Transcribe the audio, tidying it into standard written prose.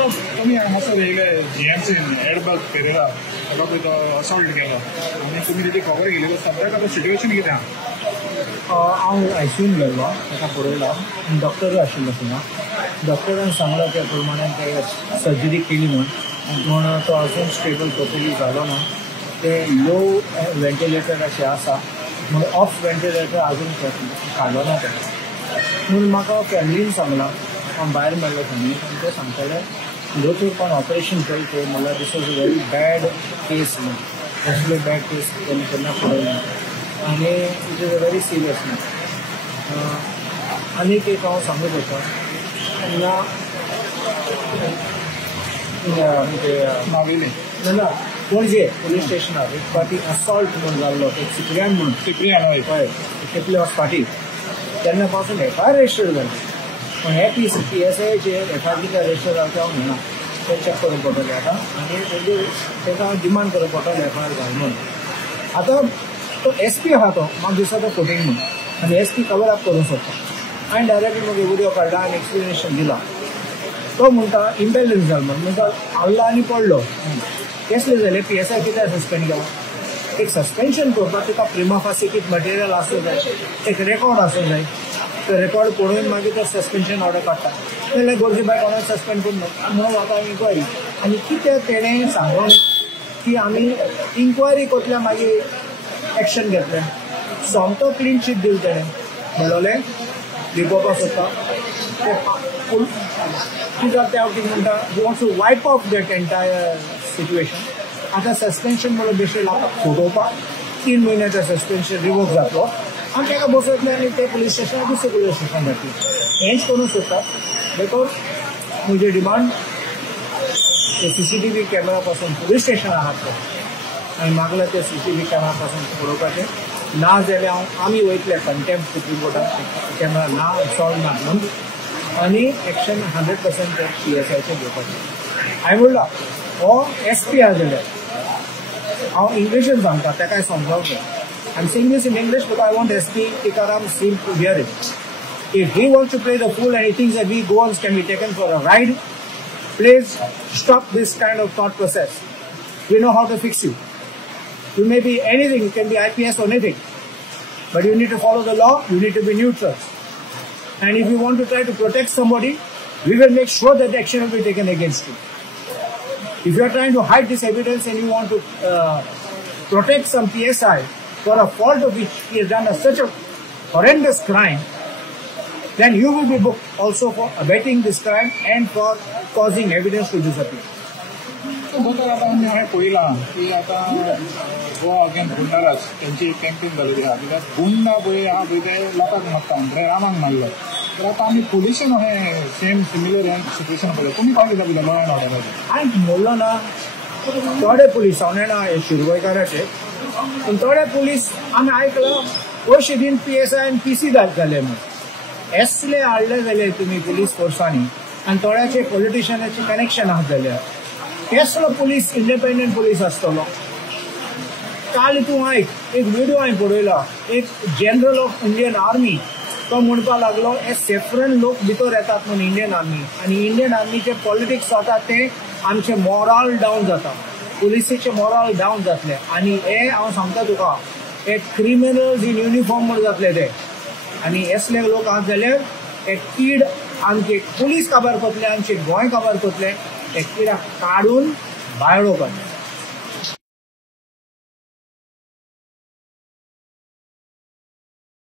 So तुम्ही हांगासर येयले जीएमसीन एडबग पेरेरा ताका पळय असॉल्ट केलो आनी तुमी तेजी खबर घेतली सद्याक आतां सिट्युएशन कितें आहा हांव आयसीयून गेल्लो ताका पळयलो डॉक्टरूय आशिल्लो थिंगा डॉक्टरान सांगलो त्या प्रमाणे ते सर्जरी केली म्हण तो अजून स्टेबल टोटली जालो ना ते लो वेंटिलेटर अशें आसा म्हण ऑफ वेंटिलेटर अजून काडलो ना ताका म्हणून म्हाका फॅमिलीन सांगलां हांव भायर मेळ्ळो थंय ते सांगताले लोक पण ऑपरेशन करते म्हणल्यार दिस वॉज अ व्हेरी बॅड केस म्हण असले बॅड केस तेणे केन्ना पळयना आनी it is a very serious म्हण आनीक एक हांव सांगत होता नावेली ना पणजे पुलीस स्टेशनार एक फावटी असॉल्ट म्हणून जाल्लो एक सिप्रियान म्हणून हय केपले फावटी तेन्ना पासून एफआयआर रजिस्टर जाली पण हे PSIचे एफआयआर कितें रजिस्टर जाता ते हांव म्हणना ते चॅक करूंक पडटलें आतां आनी ताका डिमांड करप पडटलें एफआयआर घाल म्हणून आतां तो SP आहा तो म्हाका दिसता तो फोटींग म्हणून आनी SP कवर अप करूंक सोदता हांवें डायरेक्टली म्हाका विडियो काडला आनी एक्सप्लेनेशन दिलां तो म्हणटा इम्बेलन्स जाल म्हणटा हाल्ला आनी पडलो कसले जाले PSI कित्याक सस्पेंड केला एक सस्पेन्शन करपाक तुका प्रिमा फासी कितें मटेरियल आसूंक जाय एक रेकॉर्ड आसूंक जाय तो रेकॉर्ड पळोवन मागीर तो सस्पेन्शन ऑर्डर काडटा नाजाल्यार गरजे भायर कोणाक सस्पेंड करूं म्हणून आतां इन्क्वायरी आनी कितें तेणें सांगून की आमी इन्क्वायरी कोतल्या मागीर एक्शन घेतलें सोमतो क्लीन शीट दिलें तेणें मेळोलें लिपोवपाक सोदता ते कितें जाता ते हांव कितें म्हणटा you want to wipe off that entire situation आतां सस्पेन्शन म्हणून बेश्टें लावता फुटोवपाक 3 म्हयन्याचो सस्पेन्शन रिवोक जातलो आनी ताका बसयतले आनी ते पुलीस स्टेशनार दुसरें पुलीस स्टेशन घातलें हेंच करूंक सोदता बिकॉज म्हजी डिमांड CCTV कॅमेरा पासून पुलीस स्टेशनार आहात ते आनी मागला ते CCTV कॅमेरा पासून पळोवपाचें ना जाल्यार आमी वयतले कंटेम्प्ट सुप्रीम कोर्टाक कॅमेरा ना सॉल्व ना म्हणून आनी एक्शन 100% ते PSIचेर घेवपाचें हांवें म्हणलां हो SP आहा जाल्यार हांव इंग्लिशीन सांगता ताकाय समजावंक जाय I'm saying this in English because I want SP Tikaram Singh to hear it. If he wants to play the fool and he thinks that we Goans can be taken for a ride, please stop this kind of thought process. We know how to fix you. You may be anything, you can be IPS or anything. But you need to follow the law, you need to be neutral. And if you want to try to protect somebody, we will make sure that the action will be taken against you. If you are trying to hide this evidence and you want to protect some PSI, for a fault of which he has done such a horrendous crime, then you will be booked also for abetting this crime and for causing evidence to disappear. दोतोर आतां हांवें पळयलां की आतां Goa against goonda raj तेंची campaign जालेली आहा कित्याक गुंडा पळय आहा पळय ते लोकांक मारता म्हणजे रामांक मारलो तर आतां आमी पुलिशेन अशें सेम सिमिलर सिट्युएशन पळयलें तुमी पावले जाता लॉ एंड ऑर्डराचेर हांवें म्हणलो ना थोडे पुलीस हांव नेणा शिरवयकाराचे पूण थोडे पुलीस आमी आयकलां पयशे दिवन PSI आनी PC जाले म्हूण असले हाडले जाल्यार तुमी पुलीस फोर्सांनी आनी थोड्याचे पॉलिटिशियनाचे कनेक्शन आहात जाल्यार कसलो पुलीस इंडिपेंडंट पुलीस आसतलो काल तूं आयक एक व्हिडिओ हांवें पळयला एक जनरल ऑफ इंडियन आर्मी तो म्हणपाक लागलो हे सेफ्रन लोक भितर येतात म्हणून इंडियन आर्मी आनी इंडियन आर्मीचे पॉलिटिक्स जाता ते आमचे मॉरल डावन जाता पुलिसेचे मॉरल डावन जातले आनी हे हांव सांगता तुका हे क्रिमिनल्स इन युनिफॉर्म म्हूण जातले ते आनी असले लोक आहात जाल्यार हे कीड आमचे पुलीस काबार करतले आमचे गोंय काबार करतले हे किडाक काडून भायर उडोवपाचें